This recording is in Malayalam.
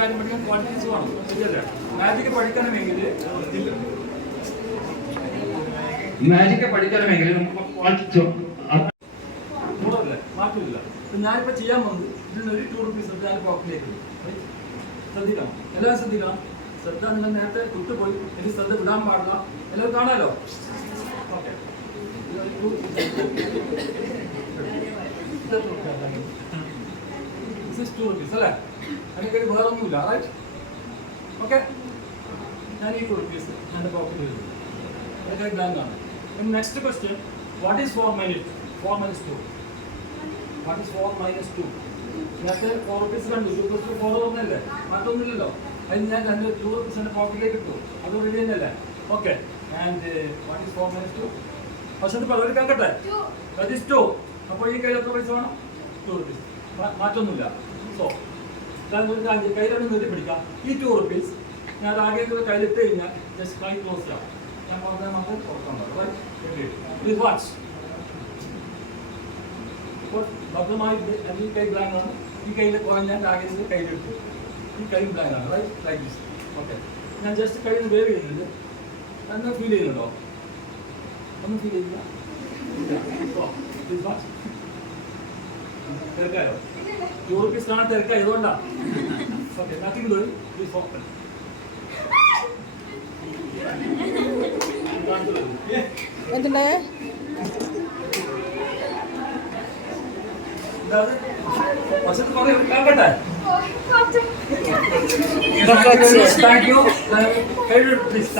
കാര്യം പഠിക്കാൻ ക്വാണ്ടിറ്റീസ് വേണം, ശരിയല്ലേ? മാജിക്ക് പഠിക്കണമെങ്കിൽ നമുക്ക് ക്വാണ്ടിറ്റി കൂടല്ലേ, മാറ്റില്ല. ഞാനിപ്പോൾ ചെയ്യാൻ വന്നത് ഇതിനൊരു 2 rupees ഞാൻ പോക്കറ്റിലേക്ക് ശ്രദ്ധിക്കണം, എല്ലാവരും ശ്രദ്ധിക്കണം. ശ്രദ്ധ നിങ്ങൾ നേരത്തെ വിട്ടുപോയി, എനിക്ക് ശ്രദ്ധ വിടാൻ പാടില്ല. എല്ലാവരും കാണാലോ? ഓക്കെ, this is 2 rupees അല്ലേ? അതിന് വേറെ ഒന്നുമില്ല, റൈറ്റ്? ഓക്കെ, ഞാൻ ഈ 2 rupees എൻ്റെ പോക്കറ്റിൽ എഴുതും. അതൊക്കെ ബ്ലാങ്ക് ആണ്. Next question, what is 4 minus 2? What is 4 minus 2? നേരത്തെ 4 rupees കണ്ടു, 2 plus 2 4 പറഞ്ഞല്ലേ, മാറ്റമൊന്നുമില്ലല്ലോ. അതിന് ഞാൻ 2 rupees എൻ്റെ പോക്കറ്റിലേക്ക് ഇട്ടു, അത് റെഡി തന്നെയല്ലേ? Okay, and what is 4 minus 2? പക്ഷെ പലരും കേൾക്കട്ടെ, ദാറ്റ് ഈസ് 2. അപ്പോൾ ഈ കയ്യിൽ എത്ര പൈസ വേണം? 2 rupees, മാറ്റമൊന്നുമില്ല. സോ കയ്യിലൊന്ന് നീട്ടി പിടിക്കാം. ഈ 2 rupees ഞാൻ ആകെ കയ്യിലിട്ട് കഴിഞ്ഞാൽ ജസ്റ്റ് കൈ ക്ലോസ് ചെയ്യാം. ഞാൻ പറഞ്ഞാൽ നമുക്ക് തുറക്കാൻ പറ്റും. വാച്ച് ഇപ്പോൾ ഭദ്രമായി ഈ കൈ ബ്ലാങ്ക് ആണ്. ഈ കയ്യിൽ കുറഞ്ഞാൽ ആകെ കയ്യിലെടുത്തു, ഈ കൈ ബ്ലാങ്ക് ആണ്, റൈറ്റ്? Like this. ഓക്കെ, ഞാൻ ജസ്റ്റ് കയ്യിൽ നിന്ന് വേവ് ചെയ്യുന്നുണ്ട്. എന്നാ ഫീൽ ചെയ്യുന്നുണ്ടോ? ഒന്നും ഫീൽ ചെയ്യില്ല. തിരക്കായോ? 2 rupees കാണാൻ തിരക്കായി, ഇതുകൊണ്ടാ. Okay, nothing doing, please open. എന്തുണ്ട്? പക്ഷെ പറയൂ, കേൾക്കട്ടെ. Thank you. പ്ലീസ്.